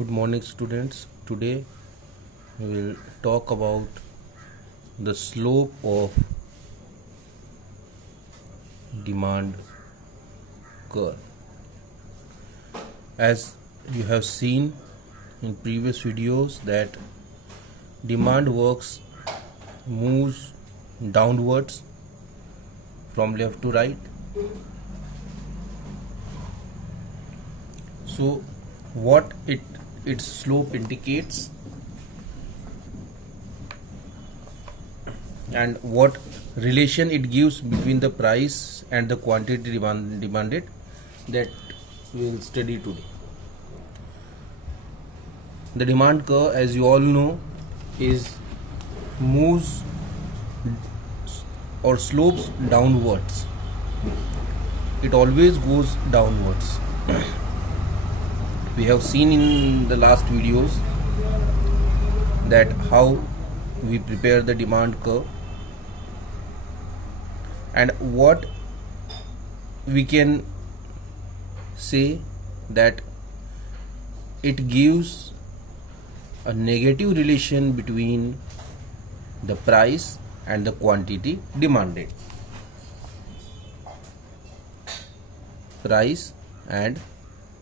Good morning, students. Today we will talk about the slope of demand curve. As you have seen in previous videos that demand moves downwards from left to right. So what its slope indicates and what relation it gives between the price and the quantity demanded, that we will study today. The demand curve, as you all know, moves or slopes downwards. It always goes downwards. We have seen in the last videos that how we prepare the demand curve and what we can say that it gives a negative relation between the price and the quantity demanded. Price and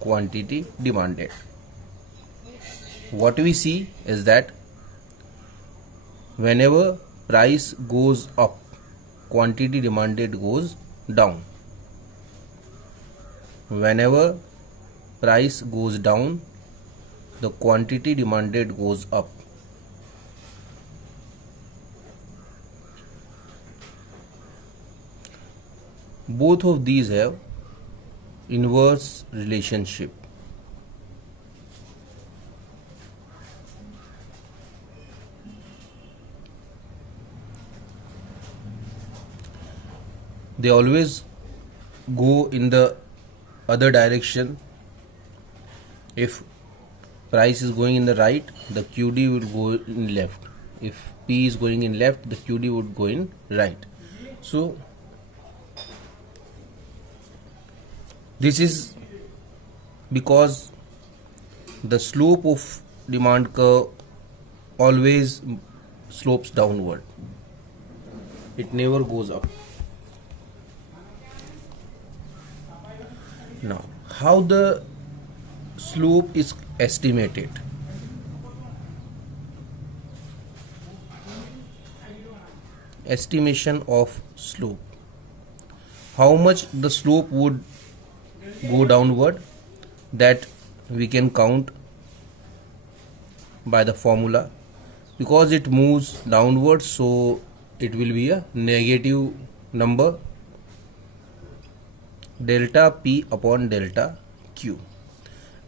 quantity demanded. What we see is that whenever price goes up, quantity demanded goes down. Whenever price goes down, the quantity demanded goes up. Both of these have inverse relationship. They always go in the other direction. If price is going in the right, the QD will go in left. If P is going in left, the QD would go in right. So this is because the slope of demand curve always slopes downward. It never goes up. Now, how the slope is estimated? Estimation of slope. How much the slope would go downward, that we can count by the formula. Because it moves downward, so it will be a negative number, delta P upon delta Q.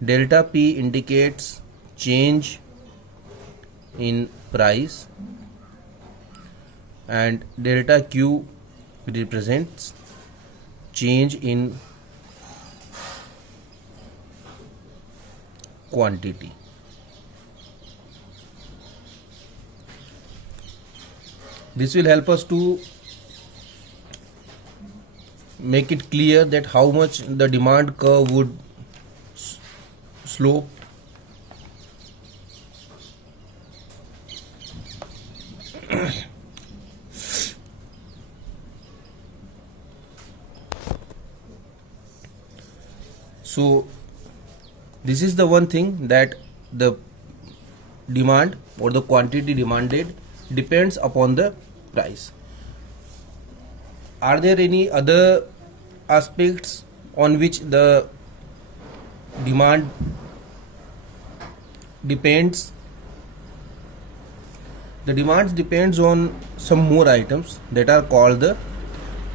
Delta P indicates change in price and delta Q represents change in quantity. This will help us to make it clear that how much the demand curve would slope. So this is the one thing, that the demand or the quantity demanded depends upon the price. Are there any other aspects on which the demand depends? The demand depends on some more items that are called the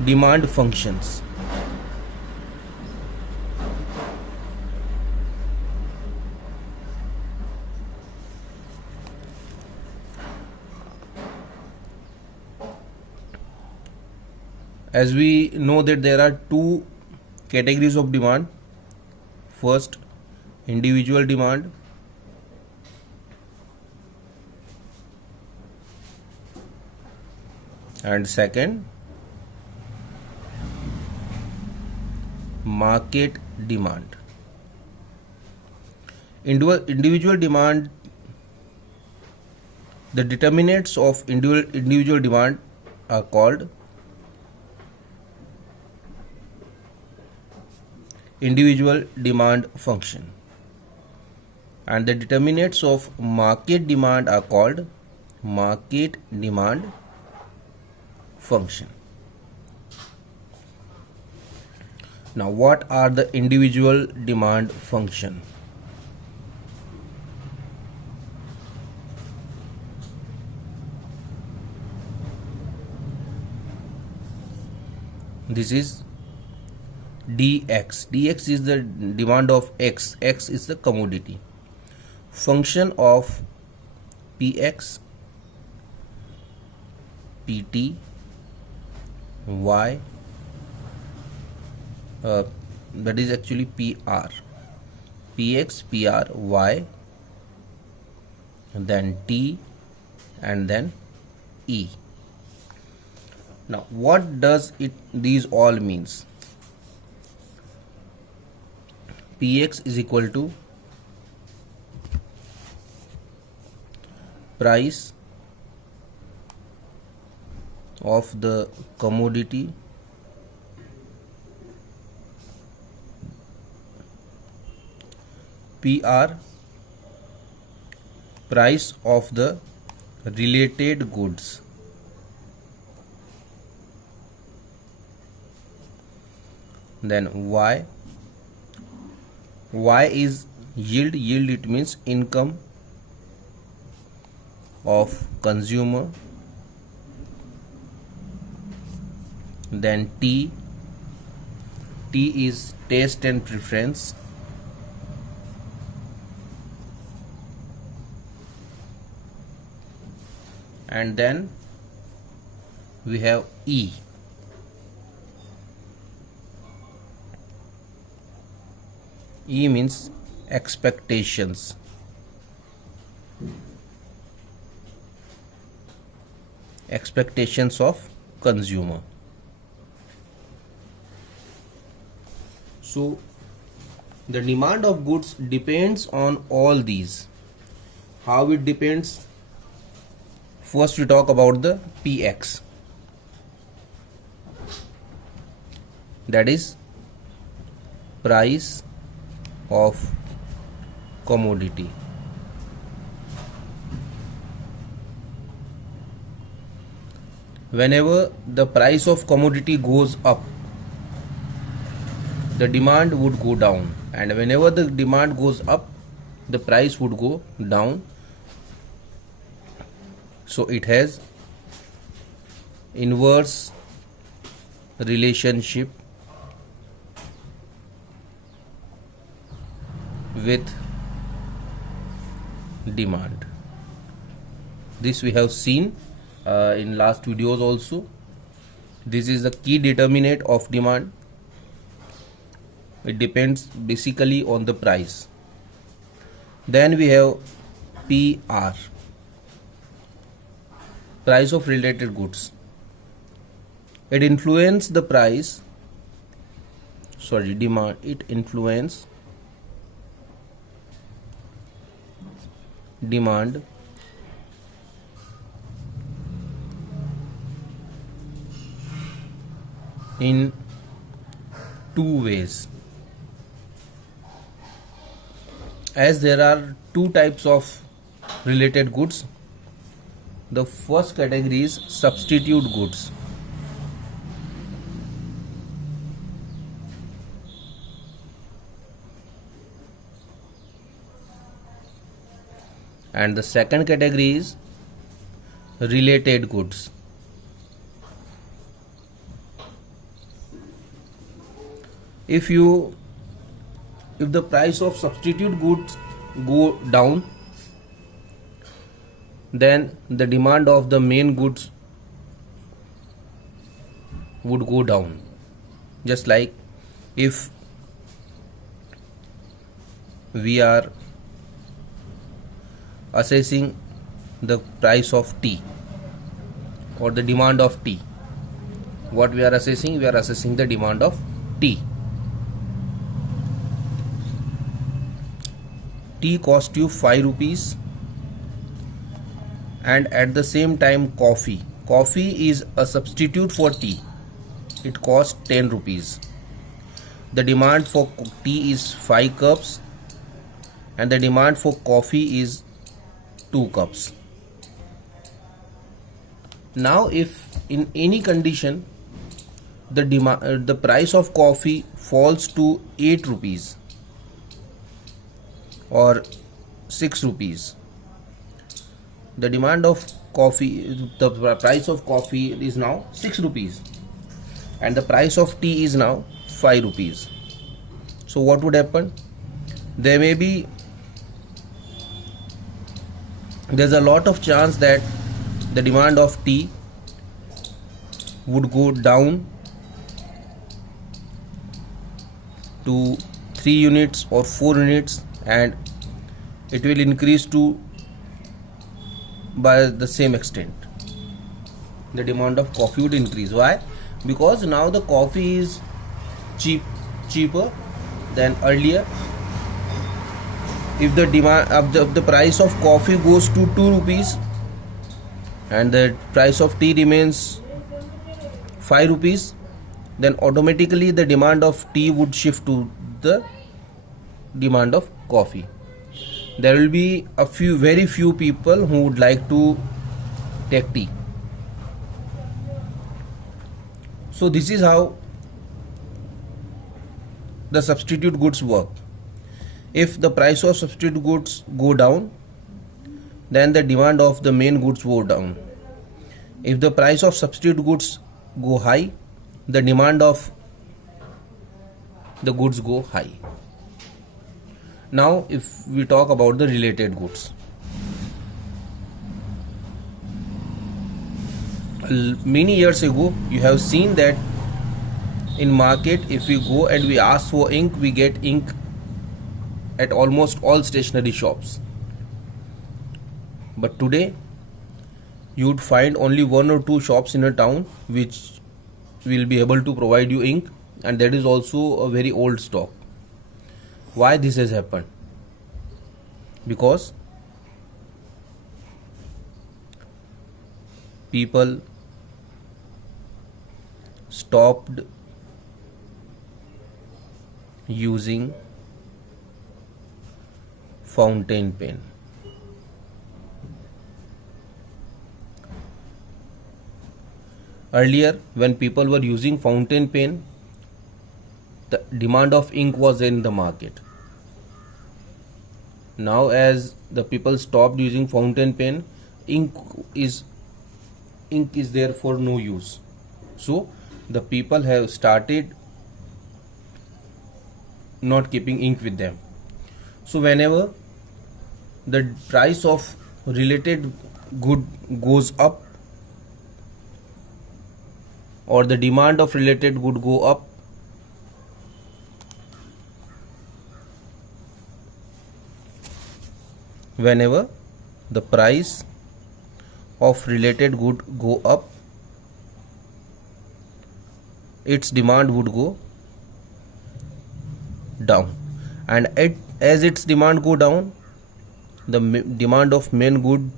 demand functions. As we know that there are two categories of demand. First, individual demand, and second, market demand. Individual demand, the determinants of individual demand are called individual demand function, and the determinants of market demand are called market demand function. Now, what are the individual demand function? This is dx. Dx is the demand of x. X is the commodity. Function of px, pt, y, that is actually pr, px, pr, y, and then t, and then e. Now, what does these all means? Px is equal to price of the commodity PR, price of the related goods, then Y is yield. Yield, it means income of consumer. Then T is taste and preference. And then we have E. E means expectations. Expectations of consumer. So the demand of goods depends on all these. How it depends? First we talk about the PX. That is price of commodity. Whenever the price of commodity goes up, the demand would go down, and whenever the demand goes up, the price would go down. So it has inverse relationship with demand. This we have seen in last videos also. This is the key determinant of demand. It depends basically on the price. Then we have PR, price of related goods. It influences the price, demand. It influences demand in two ways. As there are two types of related goods, the first category is substitute goods. And the second category is related goods. If the price of substitute goods go down, then the demand of the main goods would go down. Just like if we are assessing the price of tea or the demand of tea, what we are assessing? We are assessing the demand of tea. tea cost you 5 rupees, and at the same time coffee is a substitute for tea, it costs 10 rupees. The demand for tea is 5 cups and the demand for coffee is 2 cups. Now if in any condition the price of coffee falls to 8 rupees or 6 rupees, the demand of coffee, the price of coffee is now 6 rupees and the price of tea is now 5 rupees. So what would happen? There's a lot of chance that the demand of tea would go down to 3 units or 4 units, and it will increase to by the same extent. The demand of coffee would increase. Why? Because now the coffee is cheaper than earlier. If the demand of the price of coffee goes to 2 rupees and the price of tea remains 5 rupees, then automatically the demand of tea would shift to the demand of coffee. There will be very few people who would like to take tea. So this is how the substitute goods work. If the price of substitute goods go down, then the demand of the main goods go down. If the price of substitute goods go high, the demand of the goods go high. Now if we talk about the related goods, many years ago you have seen that in market, if we go and we ask for ink, we get ink at almost all stationery shops. But today you would find only 1 or 2 shops in a town which will be able to provide you ink, and that is also a very old stock. Why this has happened? Because people stopped using fountain pen. Earlier, when people were using fountain pen, the demand of ink was in the market. Now as the people stopped using fountain pen, ink is there for no use. So the people have started not keeping ink with them. So whenever the price of related good goes up or the demand of related good go up, whenever the price of related good go up, its demand would go down, and as its demand go down, the demand of main good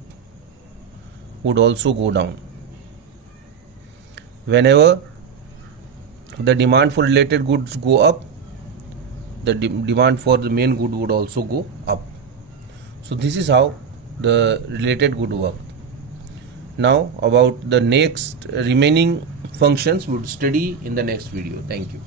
would also go down. Whenever the demand for related goods go up, the demand for the main good would also go up. So this is how the related good work. Now about the next remaining functions we would study in the next video. Thank you.